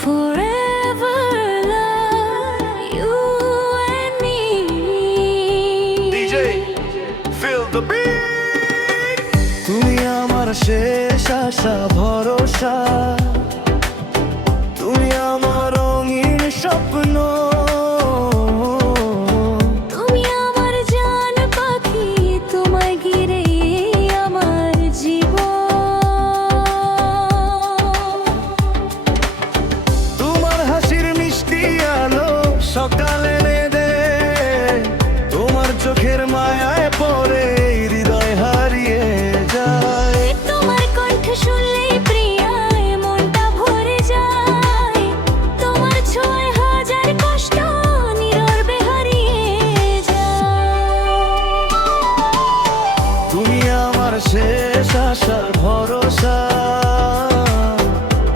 Forever love you and me. DJ, feel the beat. তুমি আমার শেষ আশা ভরসা, তুমি আমার রঙিন স্বপ্ন, তুমি আমার জান পাখি, তোমায় ঘিরে আমার জীবন। তোমার হাসির মিষ্টি আলো সকালে এনে দে, তোমার চোখের মায়ায় পড়ে হৃদয় হারিয়ে যায়। তোমার কণ্ঠ শুনলেই প্রিয়ায় মনটা ভরে যায়, তোমার ছোঁয়ায় হাজার কষ্ট নীরবে হারিয়ে যায়। তুমি আমার শেষ আশার ভরসা,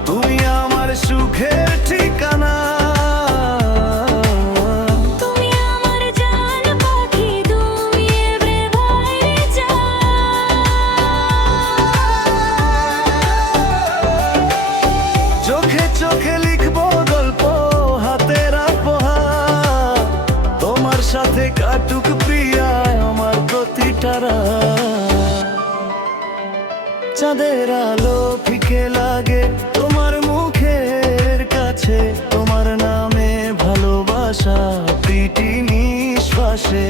তুমি আমার সুখের ঠিকানা, তুমি আমার জান পাখি, তুমি এবারে বাইরে চোখে চোখে লিখবো গল্প, হাতে রাখবো হাত, তোমার সাথে কাটুক প্রিয়ায় আমার প্রতিটা রাত। চাঁদের আলো ফিকে লাগে তোমার মুখের কাছে, তোমার নামে ভালোবাসা প্রীতি নিঃশ্বাসে।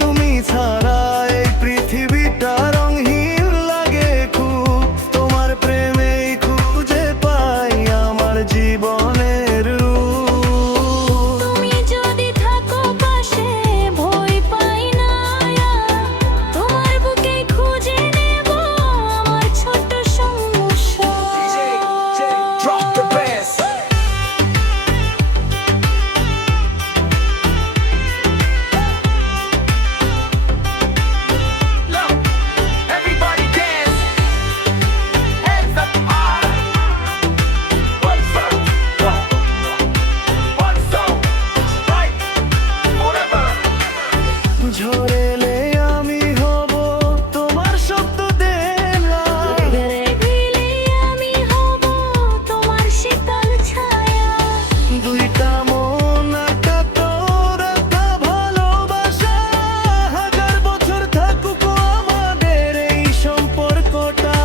তুমি ছাড়া এই পৃথিবীটা রঙহীন লাগে খুব, তোমার প্রেমেই খুঁজে পাই আমার জীবনের রূপ। তুমি যদি থাকো পাশে ভয় পাই না, তোমার বুকে খুঁজে নেব আমার ছোট সমস্যা। Drop the bass. Look, everybody dance. Hands up high. One song, one song, right, forever. ঝরে এলে আমি হব তোমার শব্দ দেলা, ঘরে ভিলে আমি হব তোমার শীতল ছায়া। দুইটা মন একটা তোর একটা ভালোবাসা, হাজার বছর থাকুক আমাদের এই সম্পর্কটা।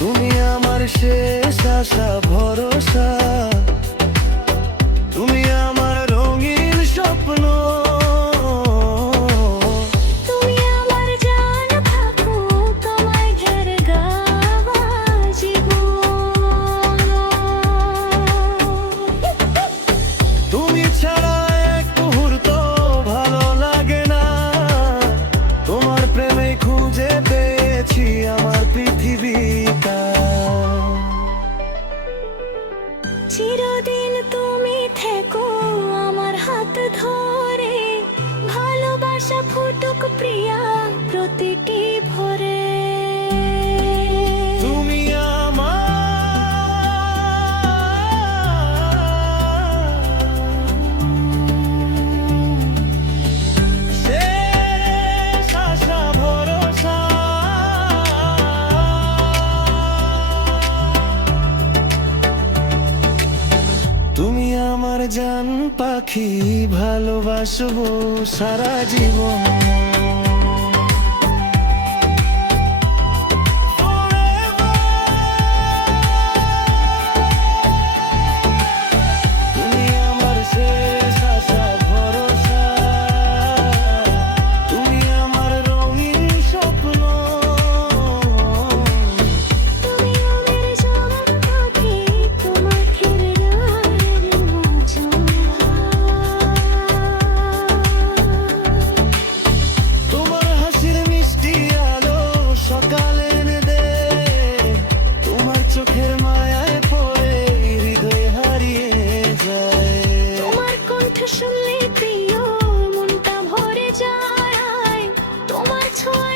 তুমি আমার শেষ আশা ভরসা, তুমি আমার রঙিন স্বপ্ন, তুমি আমার জান থাকো, তোমায় ঘের গাওয়া জীবন। তুমি ছাড়া এক মুহূর্ত ভালো লাগে না, তোমার প্রেমে খুঁজে পেয়েছি আমার পৃথিবীটা। চিরদিন তুমি থেকো আমার হাত ধরে, ভালোবাসা ফুটুক প্রিয়া প্রতিটি ভরে। তুমি আমার শেষ আশা ভরসা, তুমি আমার জান পাখি, ভালোবাসবো সারা জীবন। শুনলে প্রিয় মনটা ভরে যায়, তোমার ছোঁয়া